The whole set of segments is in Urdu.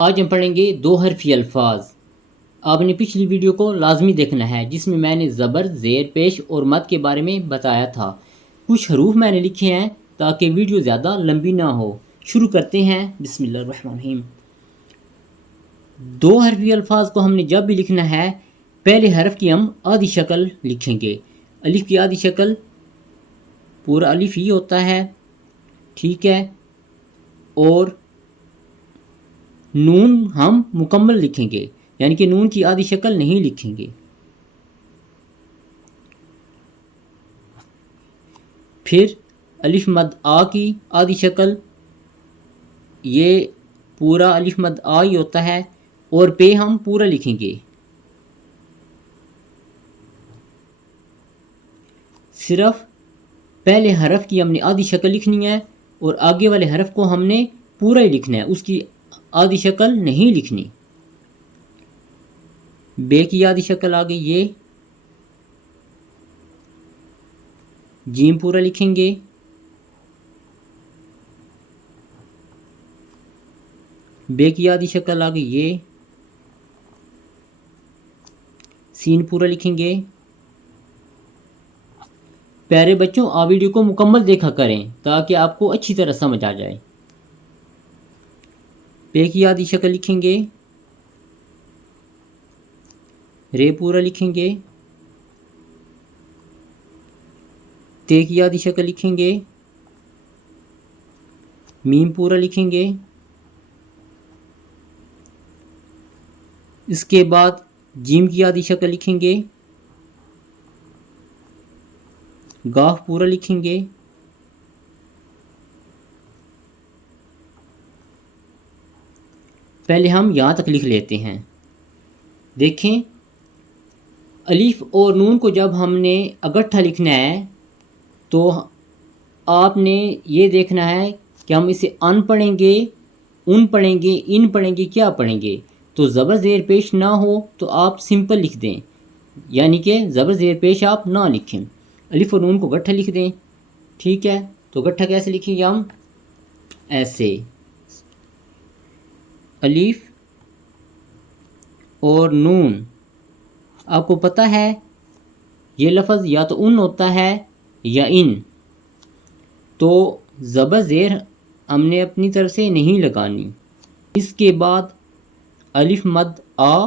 آج ہم پڑھیں گے دو حرفی الفاظ۔ آپ نے پچھلی ویڈیو کو لازمی دیکھنا ہے جس میں میں نے زبر، زیر پیش اور مد کے بارے میں بتایا تھا۔ کچھ حروف میں نے لکھے ہیں تاکہ ویڈیو زیادہ لمبی نہ ہو۔ شروع کرتے ہیں، بسم اللہ الرحمن الرحیم۔ دو حرفی الفاظ کو ہم نے جب بھی لکھنا ہے، پہلے حرف کی ہم آدھی شکل لکھیں گے۔ الف کی آدھی شکل پورا الف ہی ہوتا ہے، ٹھیک ہے، اور نون ہم مکمل لکھیں گے، یعنی کہ نون کی آدھی شکل نہیں لکھیں گے۔ پھر الف مد آ کی آدھی شکل، یہ پورا الف مد آ ہی ہوتا ہے، اور پہ ہم پورا لکھیں گے۔ صرف پہلے حرف کی ہم نے آدھی شکل لکھنی ہے اور آگے والے حرف کو ہم نے پورا ہی لکھنا ہے، اس کی آدھی شکل نہیں لکھنی۔ بے کی آدھی شکل آگے یہ، جیم پورا لکھیں گے، بے کی آدھی شکل آگے یہ، سین پورا لکھیں گے۔ پیارے بچوں، آپ ویڈیو کو مکمل دیکھا کریں تاکہ آپ کو اچھی طرح سمجھ آ جائے۔ پے کی آدھی شکل لکھیں گے، رے پورا لکھیں گے، تے کی آدھی شکل لکھیں گے، میم پورا لکھیں گے۔ اس کے بعد جیم کی آدھی شکل لکھیں گے، گاف پورا لکھیں گے، پہلے ہم یہاں تک لکھ لیتے ہیں۔ دیکھیں، الف اور نون کو جب ہم نے اکٹھا لکھنا ہے تو آپ نے یہ دیکھنا ہے کہ ہم اسے ان پڑھیں گے، ان پڑھیں گے، ان پڑھیں گے، کیا پڑھیں گے۔ تو زبر زیر پیش نہ ہو تو آپ سمپل لکھ دیں، یعنی کہ زبر زیر پیش آپ نہ لکھیں، الف اور نون کو گٹھا لکھ دیں، ٹھیک ہے۔ تو گٹھا کیسے لکھیں گے ہم؟ ایسے، الف اور نون۔ آپ کو پتہ ہے یہ لفظ یا تو ان ہوتا ہے یا ان، تو زبر زیر ہم نے اپنی طرف سے نہیں لگانی۔ اس کے بعد الف مد آ،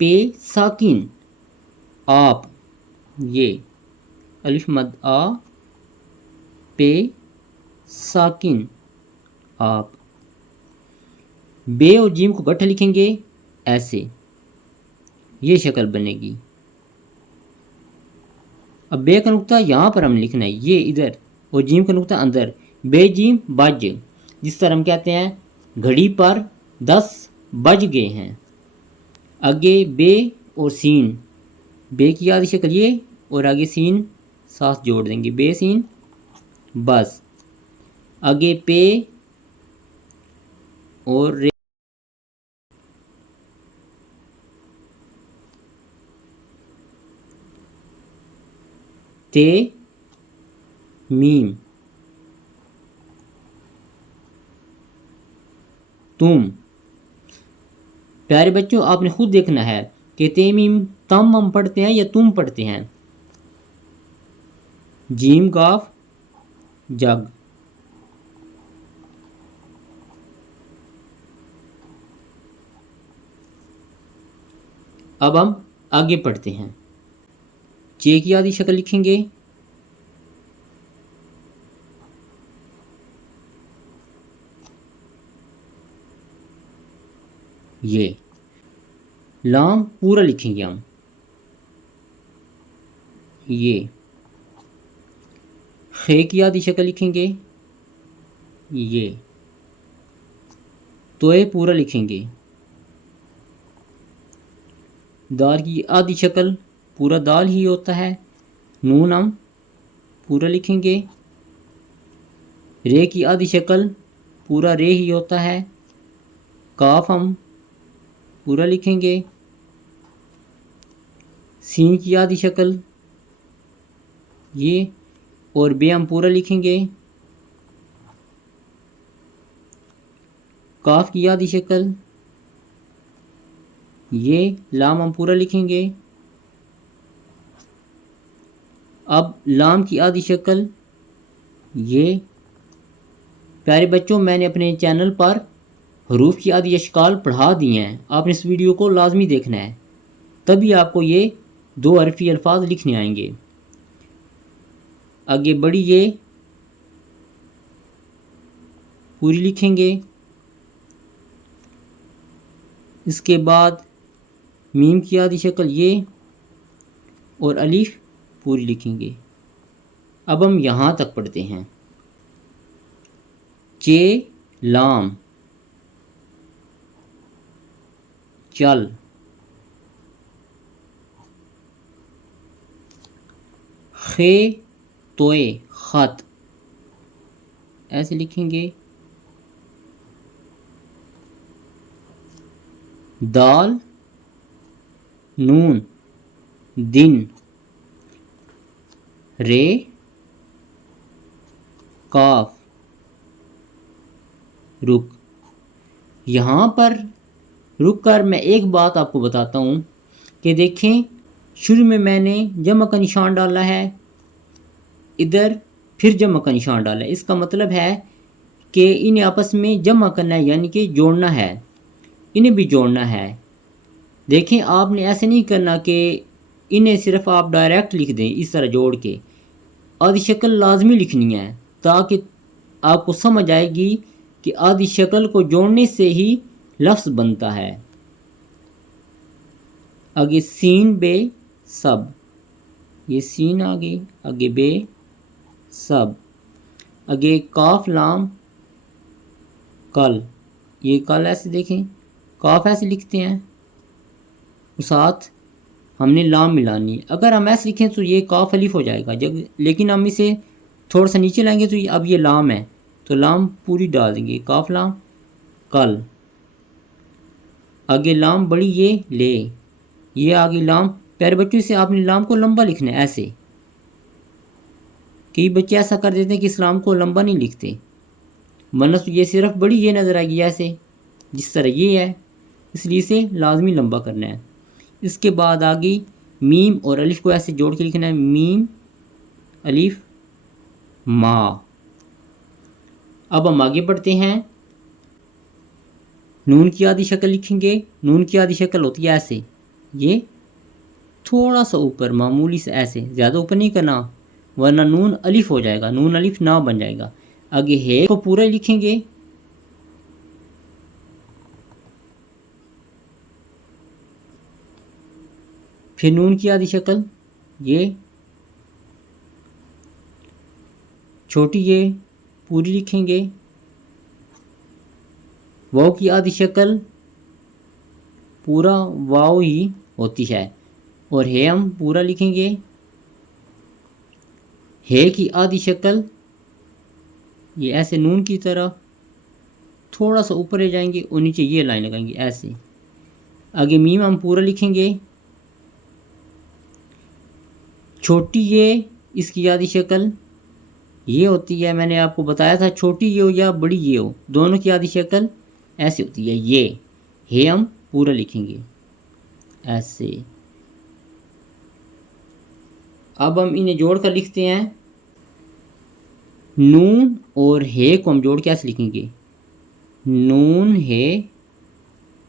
پہ ساکن، آپ، یہ الف مد آ، پہ ساکن، آپ۔ بے اور جیم کو گٹھا لکھیں گے ایسے، یہ شکل بنے گی۔ اب بے کا نقطہ یہاں پر ہم لکھنا ہے، یہ ادھر، اور جیم کا نقطہ اندر، بے جیم بج، جس طرح ہم کہتے ہیں گھڑی پر 10 بج گئے ہیں۔ آگے بے اور سین، بے کی آدھی شکل یہ اور آگے سین ساتھ جوڑ دیں گے، بے سین بس۔ آگے پے اور رے، تے میم، تم۔ پیارے بچوں، آپ نے خود دیکھنا ہے کہ تے میم تم ہم پڑھتے ہیں یا تم پڑھتے ہیں۔ جیم گاف جگ۔ اب ہم آگے پڑھتے ہیں۔ چے کی آدھی شکل لکھیں گے، یہ لام پورا لکھیں گے ہم، یہ خے کی آدھی شکل لکھیں گے، یہ توئے پورا لکھیں گے۔ دال کی آدھی شکل پورا دال ہی ہوتا ہے، نون ہم پورا لکھیں گے۔ رے کی آدھی شکل پورا رے ہی ہوتا ہے، کاف ہم پورا لکھیں گے۔ سین کی آدھی شکل یہ، اور بے ہم پورا لکھیں گے۔ کاف کی آدھی شکل یہ لام ہم پورا لکھیں گے. اب لام کی آدھی شکل یہ. پیارے بچوں، میں نے اپنے چینل پر حروف کی آدھی اشکال پڑھا دی ہیں. آپ نے اس ویڈیو کو لازمی دیکھنا ہے، تبھی آپ کو یہ 2 حرفی الفاظ لکھنے آئیں گے. آگے بڑی یہ پوری لکھیں گے. اس کے بعد میم کی آدھی شکل یہ اور الف پوری لکھیں گے. اب ہم یہاں تک پڑھتے ہیں. چ لام چل. خ توئے خط ایسے لکھیں گے. دال نون دن. رے کاف رک. یہاں پر رک کر میں ایک بات آپ کو بتاتا ہوں کہ دیکھیں، شروع میں نے جمع کا نشان ڈالا ہے، ادھر پھر جمع کا نشان ڈالا ہے. اس کا مطلب ہے کہ انہیں آپس میں جمع کرنا ہے، یعنی کہ جوڑنا ہے، انہیں بھی جوڑنا ہے. دیکھیں، آپ نے ایسے نہیں کرنا کہ انہیں صرف آپ ڈائریکٹ لکھ دیں اس طرح جوڑ کے. آدھی شکل لازمی لکھنی ہے تاکہ آپ کو سمجھ آئے گی کہ آدھی شکل کو جوڑنے سے ہی لفظ بنتا ہے. آگے سین بے سب، یہ سین آگے، آگے بے سب. آگے کاف لام کل، یہ کل ایسے دیکھیں، کاف ایسے لکھتے ہیں، ساتھ ہم نے لام ملانی. اگر ہم ایسے لکھیں تو یہ کاف الف ہو جائے گا، لیکن ہم اسے تھوڑا سا نیچے لائیں گے تو اب یہ لام ہے، تو لام پوری ڈال دیں گے. کاف لام کل. آگے لام بڑی یہ لے، یہ آگے لام. پیارے بچوں سے آپ نے لام کو لمبا لکھنا ہے ایسے. کئی بچے ایسا کر دیتے ہیں کہ اس لام کو لمبا نہیں لکھتے، ورنہ تو یہ صرف بڑی یہ نظر آئے گی ایسے جس طرح یہ ہے، اس لیے اسے لازمی لمبا کرنا ہے. اس کے بعد آگے میم اور الف کو ایسے جوڑ کے لکھنا ہے. میم الف ما. اب ہم آگے بڑھتے ہیں. نون کی آدھی شکل لکھیں گے. نون کی آدھی شکل ہوتی ہے ایسے، یہ تھوڑا سا اوپر، معمولی سے ایسے، زیادہ اوپر نہیں کرنا ورنہ نون الف ہو جائے گا، نون الف نہ بن جائے گا. آگے ہے کو پورا لکھیں گے. پھر نون کی آدھی شکل یہ چھوٹی یہ پوری لکھیں گے. واؤ کی آدھی شکل پورا واؤ ہی ہوتی ہے اور ہے ہم پورا لکھیں گے. ہے کی آدھی شکل یہ ایسے نون کی طرح تھوڑا سا اوپر لے جائیں گے اور نیچے یہ لائن لگائیں گے ایسے. آگے میم ہم پورا لکھیں گے. چھوٹی یہ اس کی آدھی شکل یہ ہوتی ہے، میں نے آپ کو بتایا تھا، چھوٹی یہ ہو یا بڑی یہ ہو، دونوں کی آدھی شکل ایسی ہوتی ہے. یہ ہے ہم پورا لکھیں گے ایسے. اب ہم انہیں جوڑ کر لکھتے ہیں. نون اور ہے کو ہم جوڑ کے ایسے لکھیں گے. نون ہے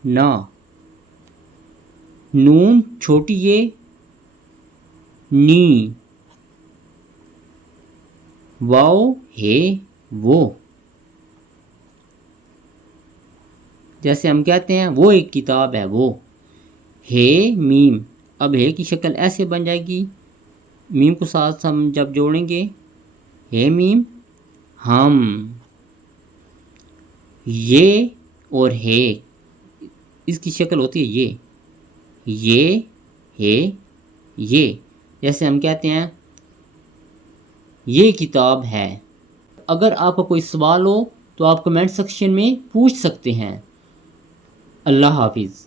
نا. نون چھوٹی یہ نی. واؤ ہے وہ، جیسے ہم کہتے ہیں وہ ایک کتاب ہے وہ. ہے میم. اب ہے کی شکل ایسے بن جائے گی، میم کو ساتھ ہم جب جوڑیں گے ہے میم ہم. یہ اور ہے اس کی شکل ہوتی ہے یہ ہے یہ. جیسے ہم کہتے ہیں یہ کتاب ہے. اگر آپ کا کوئی سوال ہو تو آپ کمنٹ سیکشن میں پوچھ سکتے ہیں. اللہ حافظ.